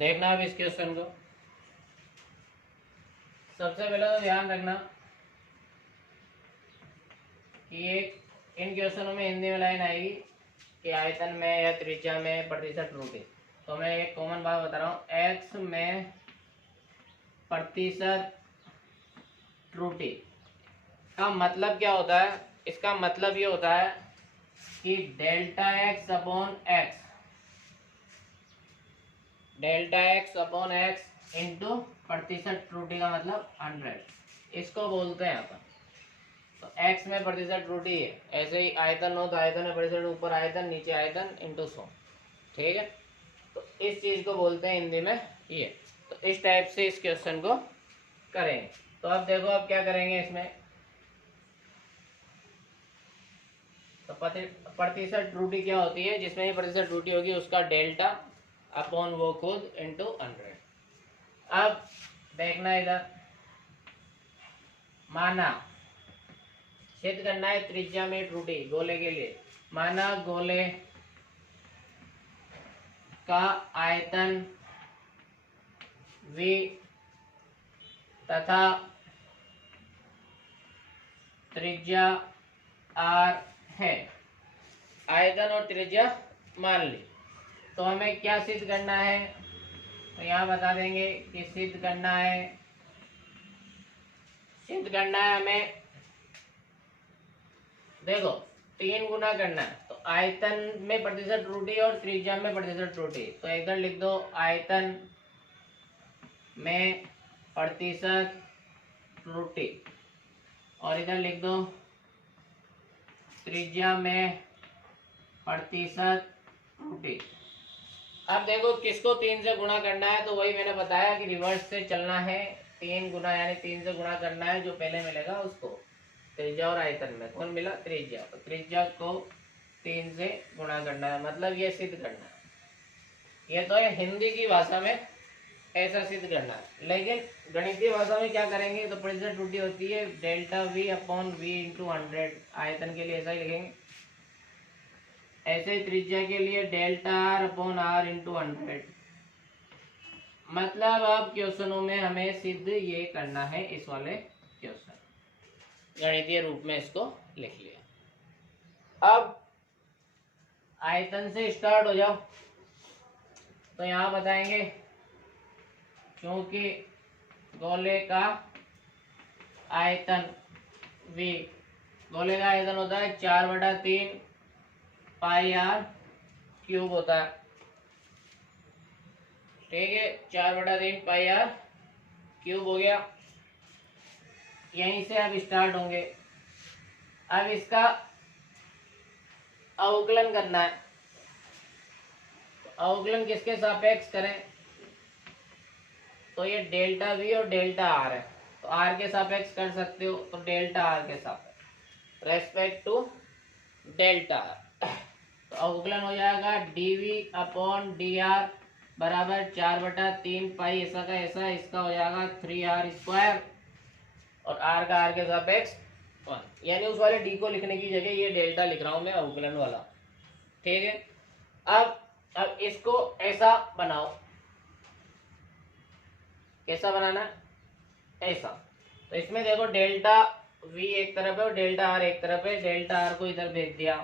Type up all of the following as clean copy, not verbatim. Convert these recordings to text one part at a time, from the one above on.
देखना अब इस क्वेश्चन को। सबसे पहले तो ध्यान रखना कि एक इन क्वेश्चनों में हिंदी में लाइन आएगी कि आयतन में या त्रिज्या में प्रतिशत त्रुटि। तो मैं एक कॉमन बात बता रहा हूँ, एक्स में प्रतिशत त्रुटि का मतलब क्या होता है? इसका मतलब ये होता है कि delta x upon x, delta x upon x into प्रतिशत त्रुटि का मतलब 100, इसको बोलते हैं अपन। तो x में प्रतिशत त्रुटि है, ऐसे ही आयतन हो तो आयतन में प्रतिशत, ऊपर आयतन नीचे आयतन इंटू 100, ठीक है। तो इस चीज को बोलते हैं हिंदी में ये। तो इस टाइप से इस क्वेश्चन को करेंगे। तो अब देखो अब क्या करेंगे इसमें। तो प्रतिशत त्रुटि क्या होती है? जिसमें भी प्रतिशत त्रुटि होगी उसका डेल्टा अपॉन वो खुद इंटू 100। अब देखना इधर, माना सिद्ध करना है त्रिज्या में त्रुटि गोले के लिए। माना गोले का आयतन v तथा त्रिज्या r है। आयतन और त्रिज्या मान ली। तो हमें क्या सिद्ध करना है? तो यहाँ बता देंगे कि सिद्ध करना है हमें, देखो 3 गुना करना है। तो आयतन में प्रतिशत त्रुटि और त्रिज्या में प्रतिशत त्रुटि। तो इधर लिख दो आयतन में प्रतिशत त्रुटि और इधर लिख दो त्रिज्या में प्रतिशत त्रुटि। अब देखो किसको 3 से गुणा करना है, तो वही मैंने बताया कि रिवर्स से चलना है। 3 गुना यानी 3 से गुणा करना है, जो पहले मिलेगा उसको। त्रिज्या और आयतन में कौन मिला? त्रिज्या। तो त्रिज्या को 3 से गुणा करना है, मतलब ये सिद्ध करना है। ये तो है हिंदी की भाषा में ऐसा सिद्ध करना है, लेकिन गणितीय भाषा में क्या करेंगे? तो प्रतिशत त्रुटि होती है delta V upon V into 100। आयतन के लिए ऐसा ही लिखेंगे। ऐसे ही त्रिज्या के लिए delta R upon R into 100। मतलब अब क्वेश्चनों में हमें सिद्ध ये करना है, इस वाले क्वेश्चन गणितीय रूप में इसको लिख लिया। अब आयतन से स्टार्ट हो जाओ। तो यहाँ बताएंगे क्योंकि गोले का आयतन v, गोले का आयतन होता है 4/3 पाई आर क्यूब होता है, ठीक है। 4/3 पाई आर क्यूब हो गया। यहीं से अब स्टार्ट होंगे। अब इसका अवकलन करना है। तो अवकलन किसके सापेक्ष करें? तो ये डेल्टा वी और डेल्टा आर है, तो आर के सापेक्ष कर सकते हो। तो डेल्टा आर के सापेक्ष रेस्पेक्ट टू डेल्टा आर। तो अवकलन हो जाएगा dv अपॉन dr बराबर 4/3 पाई ऐसा का ऐसा, इसका हो जाएगा 3r² और r का r के सापेक्ष 1। यानी उस वाले d को लिखने की जगह ये डेल्टा लिख रहा हूं मैं, अवकलन वाला, ठीक है। अब इसको ऐसा बनाओ। कैसा बनाना? ऐसा। तो इसमें देखो डेल्टा v एक तरफ है और डेल्टा r एक तरफ है। डेल्टा r को इधर भेज दिया,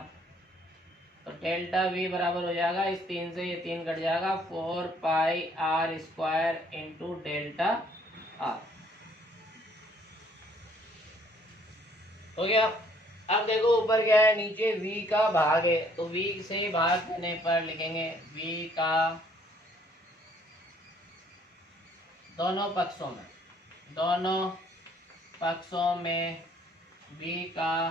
तो डेल्टा v बराबर हो जाएगा, इस 3 से ये 3 कट जाएगा, 4 pi r² into delta r हो गया। अब देखो ऊपर क्या है, नीचे v का भाग है, तो v से भाग देने पर लिखेंगे v का दोनों पक्षों में v का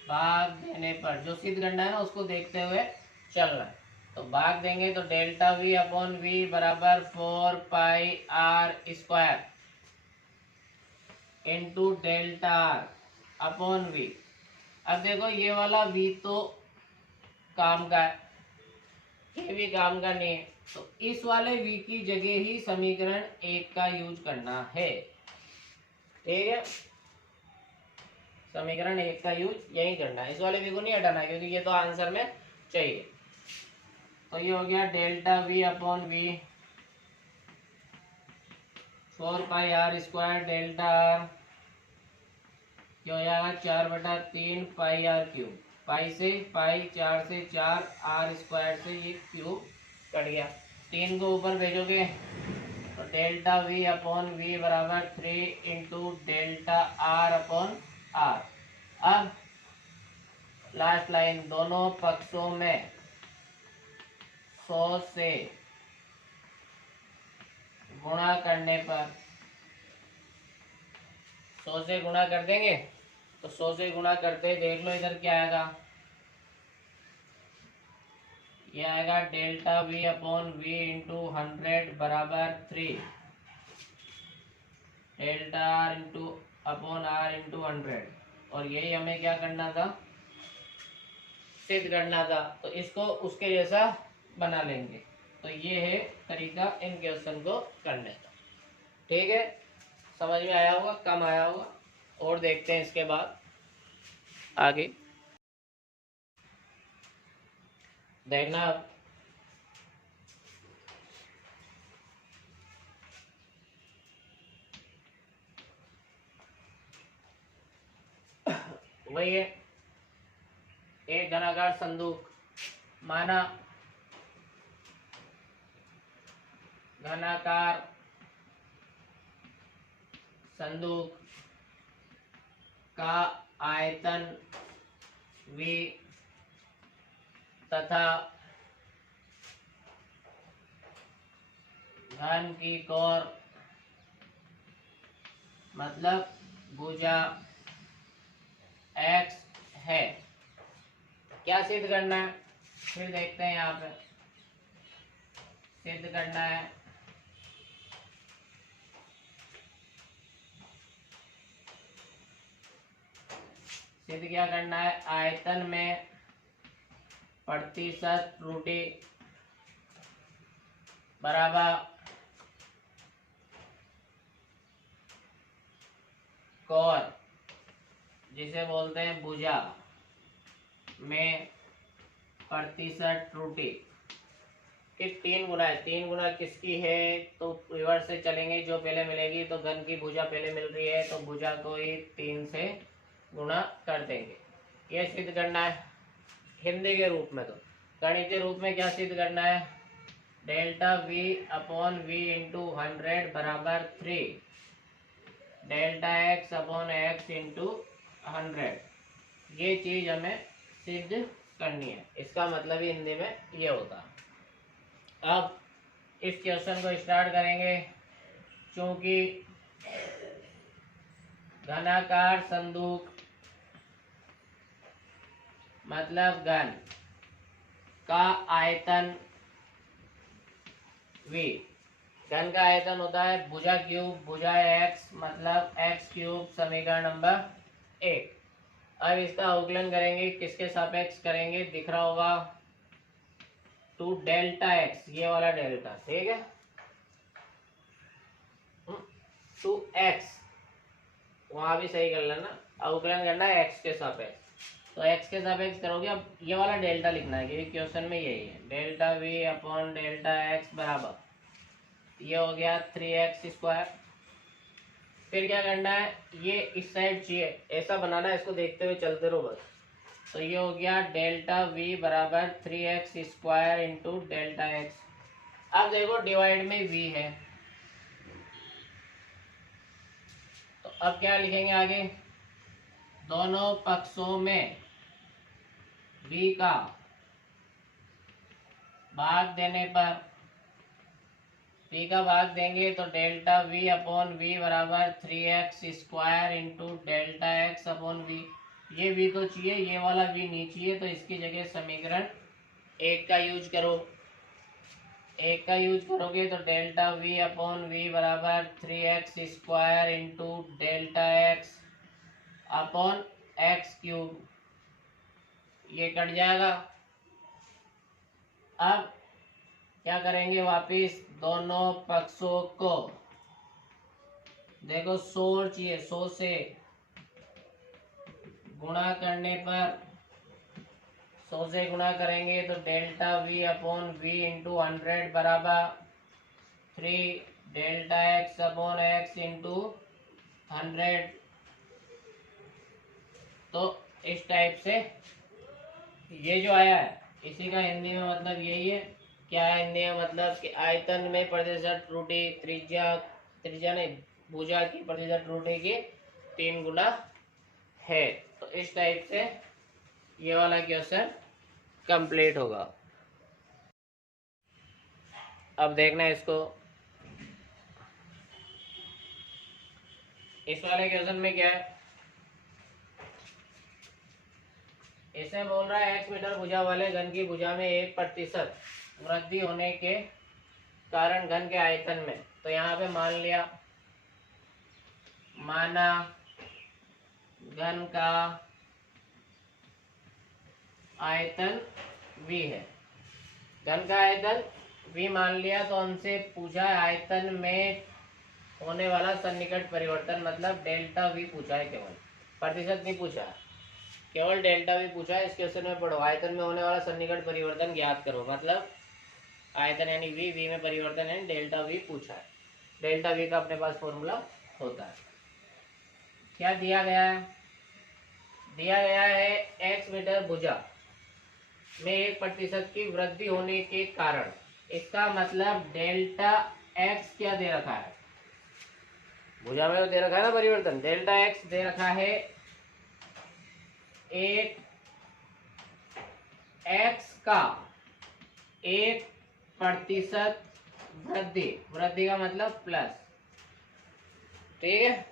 भाग देने पर, जो सिद्ध करना है ना उसको देखते हुए चलना है। तो भाग देंगे तो डेल्टा वी अपॉन वी बराबर 4 pi r² into delta R upon V. अब देखो ये वाला v तो काम का है, ये भी काम का नहीं है, तो इस वाले v की जगह ही समीकरण 1 का यूज करना है, ठीक है। समीकरण 1 का यूज यही करना है, इस वाले v को नहीं हटाना क्योंकि ये तो आंसर में चाहिए। तो ये हो गया delta v upon V 4πr² delta r क्या हो जाएगा 4/3 पाई आर क्यूब। पाई से पाई, 4 से 4, r² से ये क्यूब कट गया। 3 को ऊपर भेजोगे तो डेल्टा v अपॉन वी बराबर 3 into delta r upon r। अब लास्ट लाइन, दोनों पक्षों में 100 से गुणा करने पर, 100 से गुणा कर देंगे तो 100 से गुणा करते देख लो इधर क्या आएगा, ये आएगा delta v upon V into 100 बराबर 3 delta r into upon r into 100। और यही हमें क्या करना था, सिद्ध करना था। तो इसको उसके जैसा बना लेंगे। तो ये है तरीका इन क्वेश्चन को करने का। ठीक है, समझ में आया होगा, कम आया होगा। और देखते हैं इसके बाद आगे देखना। वही है, एक घनाकार संदूक माना, घनाकार संदूक का आयतन v तथा घन की कोर मतलब भुजा x है। क्या सिद्ध करना है, फिर देखते हैं। यहाँ पे सिद्ध करना है, सिद्ध क्या करना है, आयतन में प्रतिशत त्रुटि बराबर कोर, जिसे बोलते हैं भुजा में प्रतिशत त्रुटि कि 3 गुना है। 3 गुना किसकी है, तो रिवर्स से चलेंगे, जो पहले मिलेगी तो घन की भुजा पहले मिल रही है तो भुजा को ही 3 से गुणा कर देंगे। ये सिद्ध करना है हिंदी के रूप में। तो गणितीय रूप में क्या सिद्ध करना है, delta v upon V into 100 बराबर 3 delta x upon x into 100। ये चीज हमें सिद्ध करनी है। इसका मतलब ही हिंदी में ये होता है। अब इस क्वेश्चन को स्टार्ट करेंगे। चूंकि घनाकार संदूक मतलब घन का आयतन v, घन का आयतन होता है भुजा क्यूब, भुजा x मतलब x क्यूब, समीकरण नंबर 1। अब इसका अवकलन करेंगे, किसके सापेक्ष करेंगे, दिख रहा होगा, टू डेल्टा x, ये वाला डेल्टा, ठीक है, टू x, वहां भी सही कर लेना, अवकलन करना है x के सापेक्ष। तो x के सापेक्ष करोगे, अब ये वाला डेल्टा लिखना है क्योंकि क्वेश्चन में यही है, delta v upon delta x बराबर, ये हो गया 3x²। फिर क्या करना है, ये इस साइड चाहिए, ऐसा बनाना है, इसको देखते हुए चलते रहो बस। तो ये हो गया डेल्टा v बराबर 3x² इंटू डेल्टा x। अब देखो डिवाइड में v है, तो अब क्या लिखेंगे आगे, दोनों पक्षों में v का भाग देने पर, v का भाग देंगे तो डेल्टा v अपॉन v बराबर 3x² into delta x upon v। ये v तो चाहिए, ये वाला v नहीं चाहिए, तो इसकी जगह समीकरण 1 का यूज करो। 1 का यूज करोगे तो डेल्टा v अपॉन v बराबर 3x² into delta x upon x³, ये कट जाएगा। अब क्या करेंगे, वापिस दोनों पक्षों को देखो 100 चाहिए, 100 से गुणा करने पर, 100 से गुणा करेंगे तो delta v upon v into 100 बराबर 3 delta x upon x into 100। तो इस टाइप से ये जो आया है इसी का हिंदी में मतलब यही है। क्या है हिंदी में मतलब कि आयतन में प्रतिशत त्रुटि त्रिज्या त्रिज्या नहीं भुजा की प्रतिशत त्रुटि के 3 गुना है। तो इस टाइप से ये वाला क्वेश्चन कंप्लीट होगा। अब देखना है इसको, इस वाले क्वेश्चन में क्या है, इसे बोल रहा है x मीटर भुजा वाले घन की भुजा में 1% वृद्धि होने के कारण घन के आयतन में। तो यहाँ पे मान लिया, माना घन का आयतन v है, घन का आयतन v मान लिया। तो हमसे पूछा है आयतन में होने वाला सन्निकट परिवर्तन मतलब डेल्टा v पूछा है, केवल प्रतिशत नहीं पूछा है, केवल डेल्टा v पूछा है। इस क्वेश्चन में पढ़ो आयतन में होने वाला सन्निकट परिवर्तन ज्ञात करो, मतलब आयतन यानी v में परिवर्तन है, डेल्टा v पूछा है। डेल्टा v का अपने पास फॉर्मूला होता है। क्या दिया गया है, दिया गया है x मीटर भुजा में 1% की वृद्धि होने के कारण, इसका मतलब डेल्टा x क्या दे रखा है, भुजा में दे रखा है ना परिवर्तन, डेल्टा x दे रखा है 1x का 1% वृद्धि, वृद्धि का मतलब प्लस, ठीक है,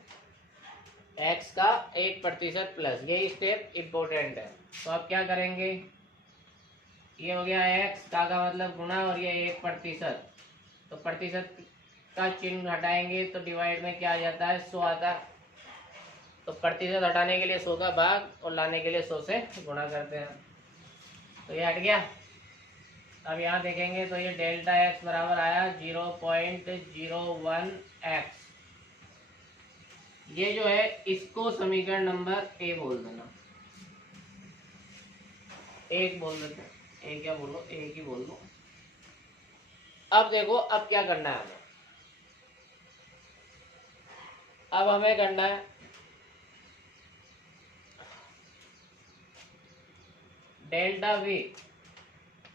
x का 1% प्लस, ये स्टेप इम्पोर्टेंट है। तो अब क्या करेंगे, ये हो गया x का मतलब गुना और ये 1%, तो प्रतिशत का चिन्ह हटाएंगे तो डिवाइड में क्या आ जाता है 100 आता है। तो प्रतिशत हटाने के लिए 100 का भाग और लाने के लिए 100 से गुणा करते हैं, तो ये हट गया। अब यहाँ देखेंगे तो ये डेल्टा x बराबर आया 0.01x। ये जो है इसको समीकरण नंबर ए बोल देना, एक बोल देते हैं, ए क्या बोलो, एक ही बोल दो। अब देखो अब क्या करना है हमें, अब हमें करना है डेल्टा वी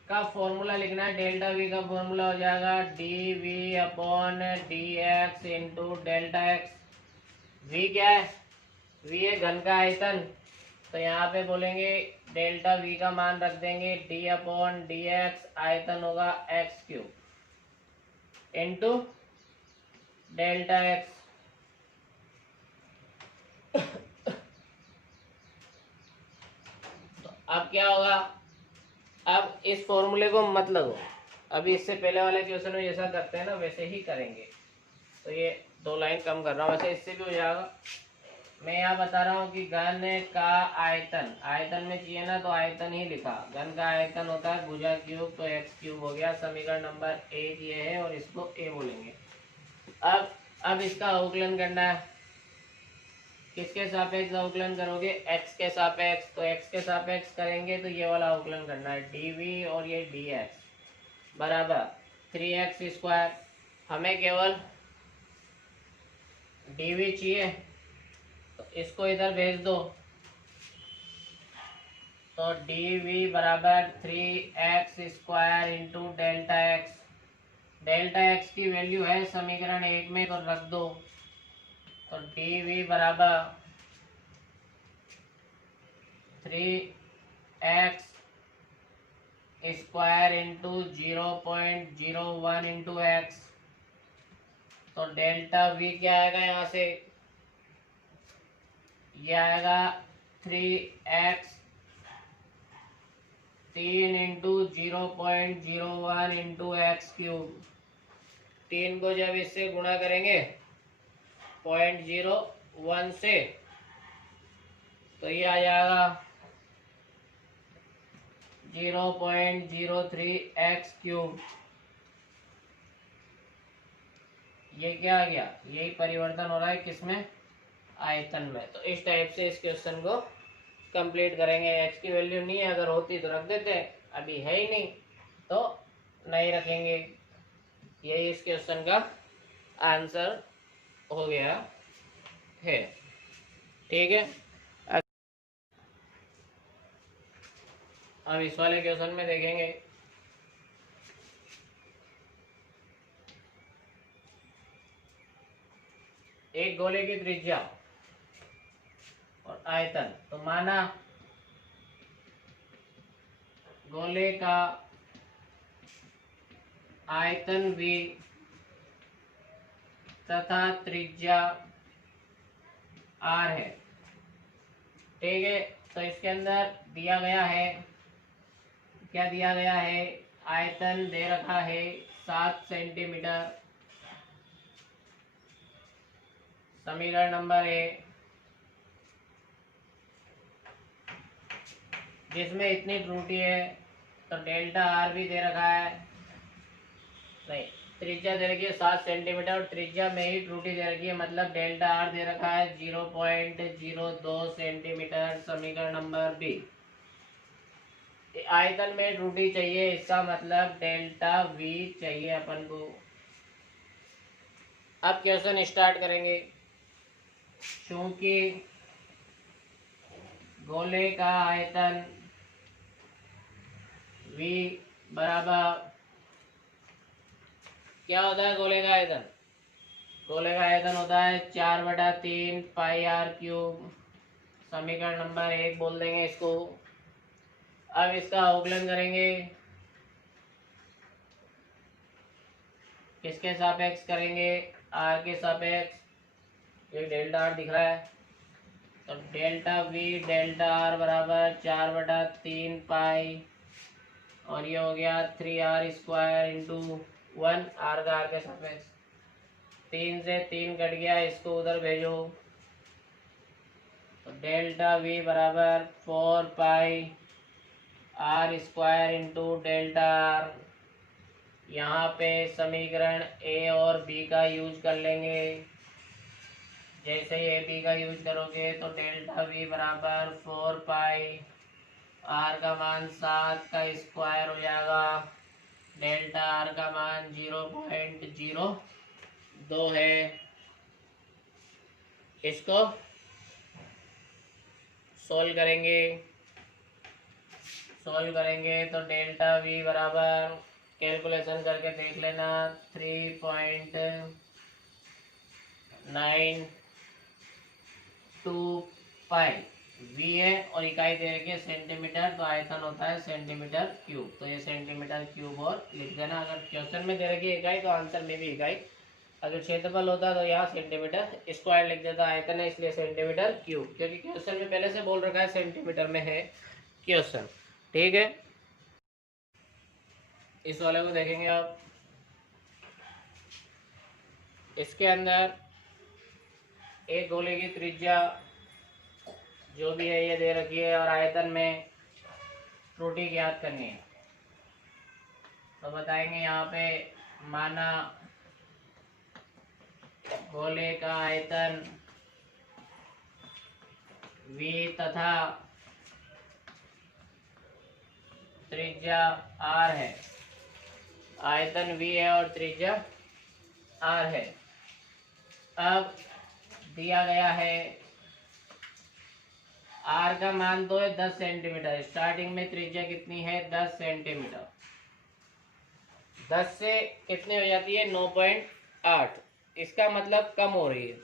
का फॉर्मूला लिखना है। डेल्टा वी का फॉर्मूला हो जाएगा D V upon D X into delta X. V क्या है, वी है घन का आयतन, तो यहाँ पे बोलेंगे डेल्टा वी का मान रख देंगे डी अपॉन डी एक्स, आयतन होगा x cube into delta x. तो अब क्या होगा, अब इस फॉर्मूले को मत लगो, अभी इससे पहले वाले क्वेश्चन में जैसा करते हैं ना वैसे ही करेंगे। तो ये 2 लाइन कम कर रहा हूँ, वैसे इससे भी हो जाएगा। मैं यहाँ बता रहा हूँ कि घन का आयतन, आयतन में चाहिए ना तो आयतन ही लिखा, घन का आयतन होता है भुजा क्यूब, तो एक्स क्यूब हो गया। समीकरण नंबर 1 ये है और इसको ए बोलेंगे। अब इसका अवकलन करना है, किसके सापेक्ष अवकलन करोगे, x के सापेक्ष। तो x के सापेक्ष करेंगे तो ये वाला अवकलन करना है dv और ये dx बराबर 3x²। हमें केवल dv चाहिए तो इसको इधर भेज दो, तो dv बराबर 3x² into delta x. Delta x की वैल्यू है समीकरण 1 में तो रख दो, तो dv बराबर 3x² इंटू 0.01 इंटू एक्स। तो डेल्टा v क्या आएगा यहाँ से, ये आएगा 3x 3 into 0.01 into x cube. 3 को जब इससे गुणा करेंगे 0.01 से तो ये आ जाएगा 0.03 एक्स क्यूब। ये क्या आ गया, यही परिवर्तन हो रहा है किसमें, आयतन में। तो इस टाइप से इस क्वेश्चन को कंप्लीट करेंगे। एक्स की वैल्यू नहीं है, अगर होती तो रख देते, अभी है ही नहीं तो नहीं रखेंगे। यही इस क्वेश्चन का आंसर हो गया है। ठीक है, अब इस वाले क्वेश्चन में देखेंगे। एक गोले की त्रिज्या और आयतन, तो माना गोले का आयतन भी तथा त्रिज्या आर है। ठीक है, तो इसके अंदर दिया गया है, क्या दिया गया है, आयतन दे रखा है 7 सेंटीमीटर, समीकरण नंबर है, जिसमें इतनी त्रुटि है, तो डेल्टा आर भी दे रखा है, नहीं त्रिज्या दे रखी है 7 सेंटीमीटर और त्रिज्या में ही त्रुटि दे रखी है, मतलब डेल्टा आर दे रखा है 0.02 सेंटीमीटर, समीकरण नंबर बी। आयतन में त्रुटि चाहिए, इसका मतलब डेल्टा वी चाहिए अपन को। अब क्वेश्चन स्टार्ट करेंगे। चूंकि गोले का आयतन वी बराबर, क्या होता है गोले का आयतन, गोले का आयतन होता है 4/3 पाई आर क्यूब, समीकरण नंबर 1 बोल देंगे इसको। अब इसका अवकलन करेंगे, किसके सापेक्ष करेंगे, आर के सापेक्ष। ये डेल्टा आर दिख रहा है, तो डेल्टा वी डेल्टा आर बराबर 4/3 पाई, और ये हो गया 3r² इंटू 1, आर का आर के सापेक्ष, 3 से 3 कट गया, इसको उधर भेजो, तो डेल्टा वी बराबर 4 pi r² into delta are. यहाँ पे समीकरण ए और बी का यूज कर लेंगे। जैसे ही ए बी का यूज करोगे तो डेल्टा वी बराबर 4 पाई, आर का मान 7 का स्क्वायर हो जाएगा, डेल्टा आर का मान 0.02 है। इसको सोल्व करेंगे, सोल्व करेंगे तो डेल्टा वी बराबर, कैलकुलेशन करके देख लेना, 3.92 पाई वी है, और इकाई दे रखी है सेंटीमीटर, तो आयतन होता है सेंटीमीटर क्यूब, तो ये सेंटीमीटर क्यूब और लिख देना। अगर क्वेश्चन में दे रखी है इकाई तो आंसर में भी इकाई, अगर क्षेत्रफल होता तो यहाँ सेंटीमीटर स्क्वायर लिख देता, आयतन है इसलिए सेंटीमीटर क्यूब, क्योंकि क्वेश्चन में पहले से बोल रखा है सेंटीमीटर में है क्वेश्चन। ठीक है, इस वाले को देखेंगे आप। इसके अंदर एक गोले की त्रिज्या जो भी है ये दे रखी है, और आयतन में त्रुटि ज्ञात करनी है, तो बताएंगे यहाँ पे, माना गोले का आयतन v तथा त्रिज्या r है, आयतन v है और त्रिज्या r है। अब दिया गया है r का मान तो है 10 सेंटीमीटर, स्टार्टिंग में त्रिज्या कितनी है 10 सेंटीमीटर, 10 से कितनी हो जाती है 9.8, इसका मतलब कम हो रही है।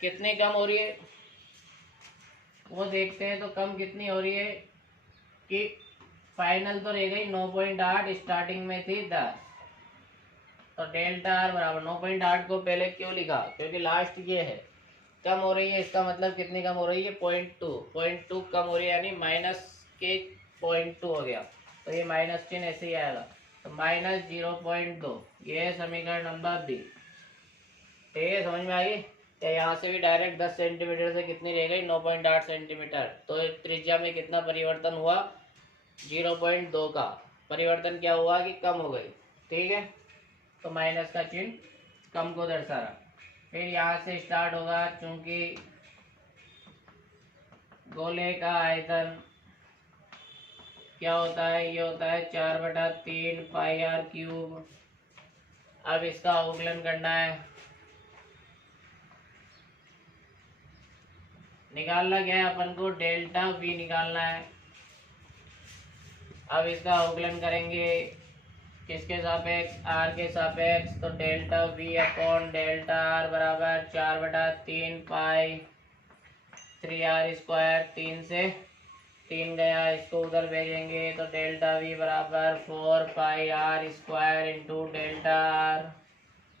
कितनी कम हो रही है वो देखते हैं, तो कम कितनी हो रही है कि फाइनल तो रह गई 9.8, स्टार्टिंग में थी 10, तो डेल्टा आर बराबर 9.8 को पहले क्यों लिखा, क्योंकि लास्ट ये है, कम हो रही है, इसका मतलब कितनी कम हो रही है 0.2 कम हो रही है, यानी माइनस के 0.2 हो गया, तो ये माइनस चिन्ह ऐसे ही आएगा, तो -0.2, ये है समीकरण नंबर बी। ठीक है, समझ में आई। तो यहाँ से भी डायरेक्ट 10 सेंटीमीटर से कितनी रह गई 9.8 सेंटीमीटर, तो त्रिज्या में कितना परिवर्तन हुआ 0.2 का परिवर्तन क्या हुआ कि कम हो गई। ठीक है, तो माइनस का चिन्ह कम को दर्शा रहा। फिर यहाँ से स्टार्ट होगा, चूंकि गोले का आयतन क्या होता है, ये होता है 4/3 पाई आर क्यूब, अब इसका अवकलन करना है। निकालना क्या है अपन को, डेल्टा वी निकालना है। अब इसका अवकलन करेंगे किसके सापेक्ष, आर के सापेक्ष। तो delta V upon delta R बराबर 4/3 पाई 3r²। 3 से 3 गया, इसको उधर भेजेंगे तो डेल्टा वी बराबर 4 pi r² into delta are.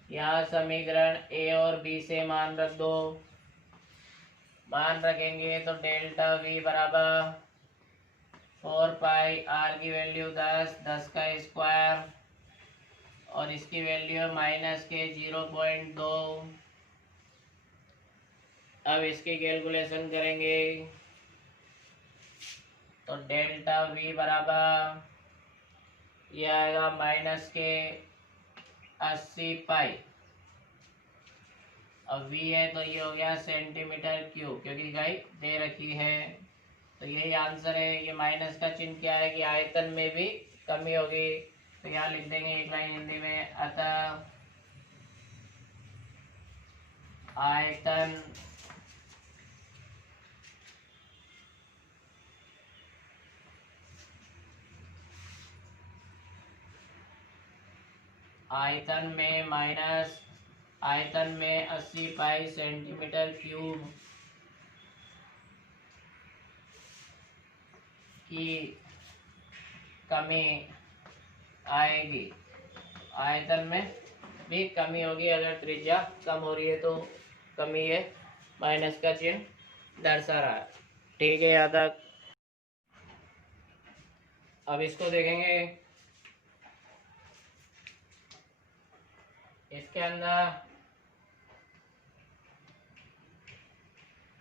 यहाँ समीकरण ए और बी से मान रख दो। मान रखेंगे तो डेल्टा वी बराबर 4 पाई आर की वैल्यू 10, 10 का स्क्वायर और इसकी वैल्यू माइनस के 0.2। अब इसकी कैलकुलेशन करेंगे तो डेल्टा वी बराबर ये आएगा माइनस के 80 पाई। अब वी है तो ये हो गया सेंटीमीटर क्यूब, क्योंकि इकाई दे रखी है। तो यही आंसर है। ये माइनस का चिन्ह क्या है कि आयतन में भी कमी होगी। तो यहाँ लिख देंगे एक लाइन हिंदी में, अतः आयतन में 80 पाई सेंटीमीटर क्यूब की कमी आएगी। आयतन में भी कमी होगी, अगर त्रिज्या कम हो रही है तो कमी है, माइनस का चिन्ह दर्शा रहा है। ठीक है, यहाँ तक। अब इसको देखेंगे, इसके अंदर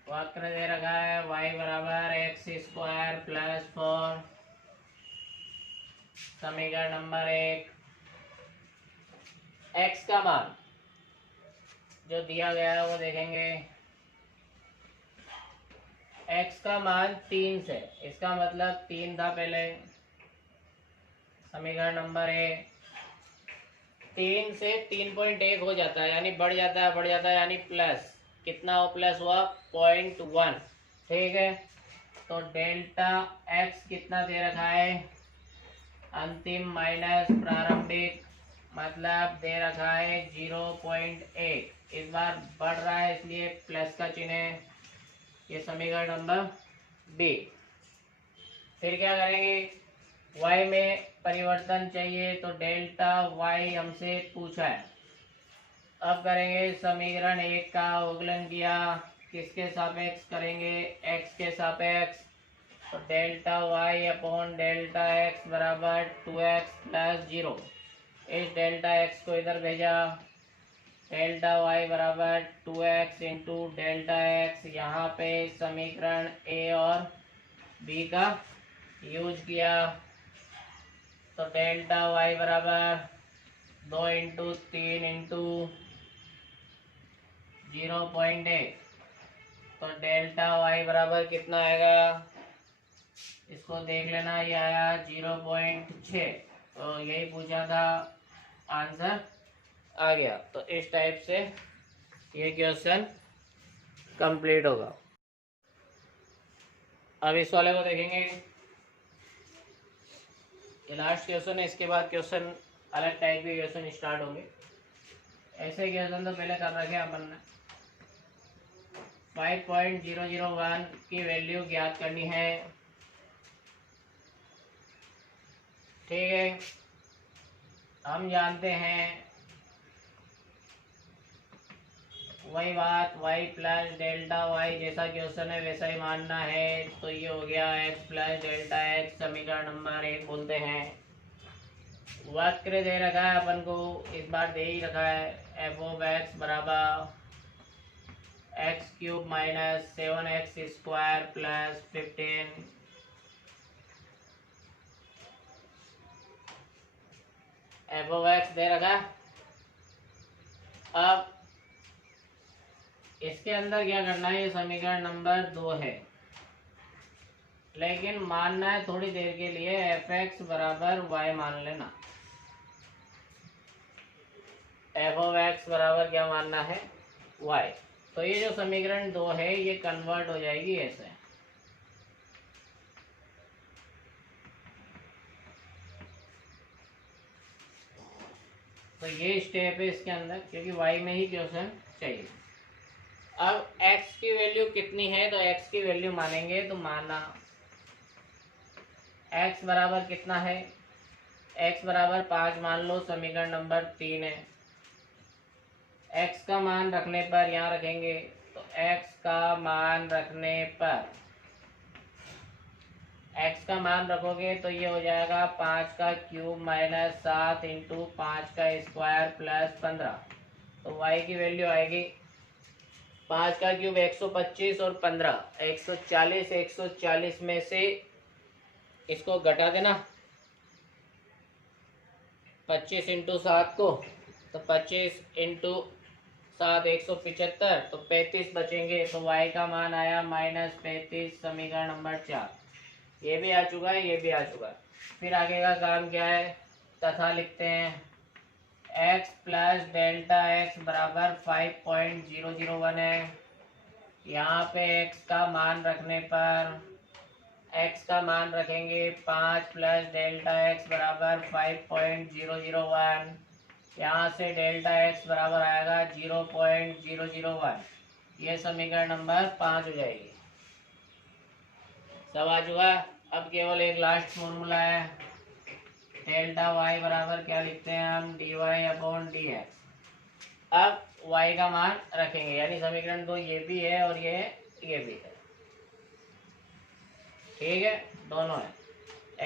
वक्र दे रखा है y बराबर x² प्लस 4। समीकरण नंबर 1, x का मान जो दिया गया है वो देखेंगे। x का मान 3 से, इसका मतलब 3 था पहले। समीकरण नंबर 1, 3 से 3.1 हो जाता है, यानी बढ़ जाता है यानी प्लस। कितना हो प्लस हुआ, 0.1। ठीक है, तो डेल्टा x कितना दे रखा है, अंतिम माइनस प्रारंभिक, मतलब दे रखा है 0.1। इस बार बढ़ रहा है इसलिए प्लस का चिन्ह है। ये समीकरण नंबर बी। फिर क्या करेंगे, y में परिवर्तन चाहिए तो डेल्टा y हमसे पूछा है। अब करेंगे समीकरण 1 का अवकलन किया, किसके सापेक्ष करेंगे, x के सापेक्ष। तो delta y upon delta x बराबर 2x प्लस 0। इस डेल्टा x को इधर भेजा, डेल्टा y बराबर 2x इंटू डेल्टा x। यहाँ पे समीकरण a और b का यूज किया तो डेल्टा y बराबर 2 इंटू 3 इंटू 0.1। तो डेल्टा y बराबर कितना आएगा, इसको देख लेना, ये आया 0.6। तो यही पूछा था, आंसर आ गया। तो इस टाइप से ये क्वेश्चन कंप्लीट होगा। अब इस वाले को देखेंगे, ये लास्ट क्वेश्चन है। इसके बाद क्वेश्चन अलग टाइप के क्वेश्चन स्टार्ट होंगे। ऐसे क्वेश्चन तो पहले कर रखे अपन ने। 5.001 की वैल्यू ज्ञात करनी है। ठीक है, हम जानते हैं वही बात, y प्लस डेल्टा y जैसा क्वेश्चन है वैसा ही मानना है। तो ये हो गया x प्लस डेल्टा x, समीकरण नंबर 1 बोलते हैं। वक्र दे रखा है अपन को, इस बार दे ही रखा है, f ऑफ x बराबर x³ minus 7x² plus 15। f of x दे रखा। अब इसके अंदर क्या करना है, ये समीकरण नंबर 2 है, लेकिन मानना है थोड़ी देर के लिए fx बराबर y मान लेना। एफ ऑफ एक्स बराबर क्या मानना है, वाई। तो ये जो समीकरण 2 है ये कन्वर्ट हो जाएगी ऐसे। तो ये स्टेप है इसके अंदर, क्योंकि वाई में ही क्वेश्चन चाहिए। अब x की वैल्यू कितनी है, तो x की वैल्यू मानेंगे तो माना x बराबर कितना है, x बराबर 5 मान लो, समीकरण नंबर 3 है। x का मान रखने पर यहाँ रखेंगे, तो x का मान रखने पर x का मान रखोगे तो ये हो जाएगा 5 का क्यूब माइनस 7 इंटू 5 का स्क्वायर प्लस 15। तो y की वैल्यू आएगी 5 का क्यूब 125 और 15 140। 140 में से इसको घटा देना 25 इंटू 7 को, तो 25 इंटू 7 175, तो 35 बचेंगे। तो y का मान आया -35, समीकरण नंबर 4। ये भी आ चुका है, ये भी आ चुका है। फिर आगे का काम क्या है, तथा लिखते हैं x प्लस डेल्टा एक्स बराबर 5.001 है। यहाँ पे x का मान रखने पर x का मान रखेंगे 5 प्लस डेल्टा एक्स बराबर 5.001। यहाँ से डेल्टा एक्स बराबर आएगा 0.001। ये समीकरण नंबर 5 हो जाएगी। सब आ चुका। अब केवल एक लास्ट फॉर्मूला है, डेल्टा वाई बराबर क्या लिखते हैं हम, D Y upon D X. अब y का मान रखेंगे, यानी समीकरण 2 ये भी है और ये भी है, ठीक है, दोनों है।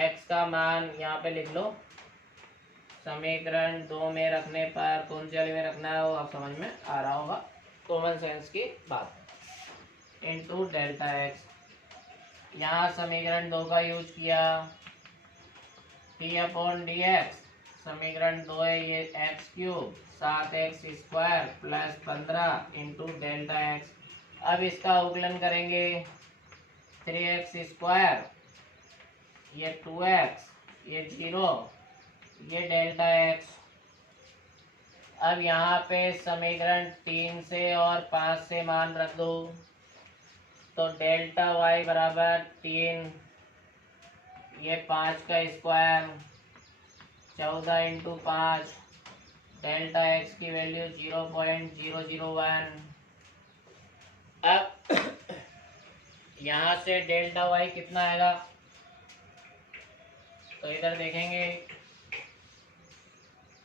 x का मान यहाँ पे लिख लो, समीकरण 2 में रखने पर कौन से वाले में रखना है वो आप समझ में आ रहा होगा, कॉमन सेंस की बात, इनटू डेल्टा एक्स। यहाँ समीकरण 2 का यूज किया, p अपॉन डी एक्स, समीकरण 2 है ये x cube 7x square plus 15 into delta x. अब इसका अवकलन करेंगे, 3x स्क्वायर, ये 2x, ये 0, ये डेल्टा एक्स। अब यहाँ पे समीकरण 3 से और 5 से मान रख दो, तो डेल्टा वाई बराबर 3, ये 5 का स्क्वायर 14 इंटू 5, डेल्टा एक्स की वैल्यू 0.001। अब यहाँ से डेल्टा वाई कितना आएगा, तो इधर देखेंगे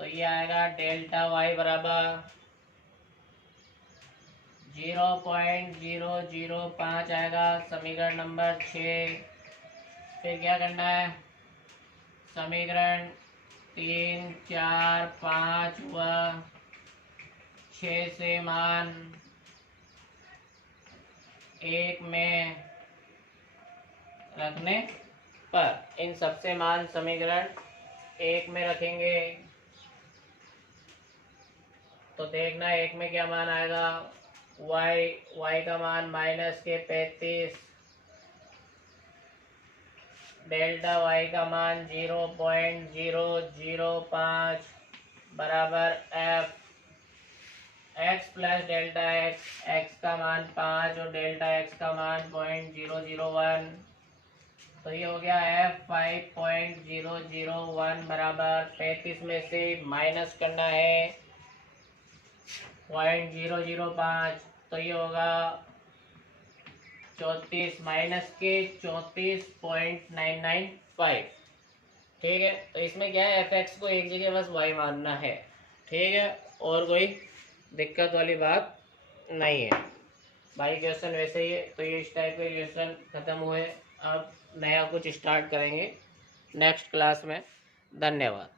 तो ये आएगा डेल्टा वाई बराबर 0.005 आएगा, समीकरण नंबर 6। फिर क्या करना है, समीकरण 3, 4, 5 व 6 से मान 1 में रखने पर, इन सबसे मान समीकरण 1 में रखेंगे तो देखना 1 में क्या मान आएगा, y का मान -35, डेल्टा y का मान 0.005 बराबर f, x plus delta x का मान 5 और डेल्टा x का मान 0.001। तो ये हो गया f 5.001 बराबर 35 में से माइनस करना है 0.005, तो ये होगा 34 माइनस के 34.995। ठीक है, तो इसमें क्या है, एफ एक्स को एक जगह बस वाई मानना है, ठीक है, और कोई दिक्कत वाली बात नहीं है। बाकी क्वेश्चन वैसे ही है। तो ये इस टाइप के क्वेश्चन ख़त्म हुए, अब नया कुछ स्टार्ट करेंगे नेक्स्ट क्लास में। धन्यवाद।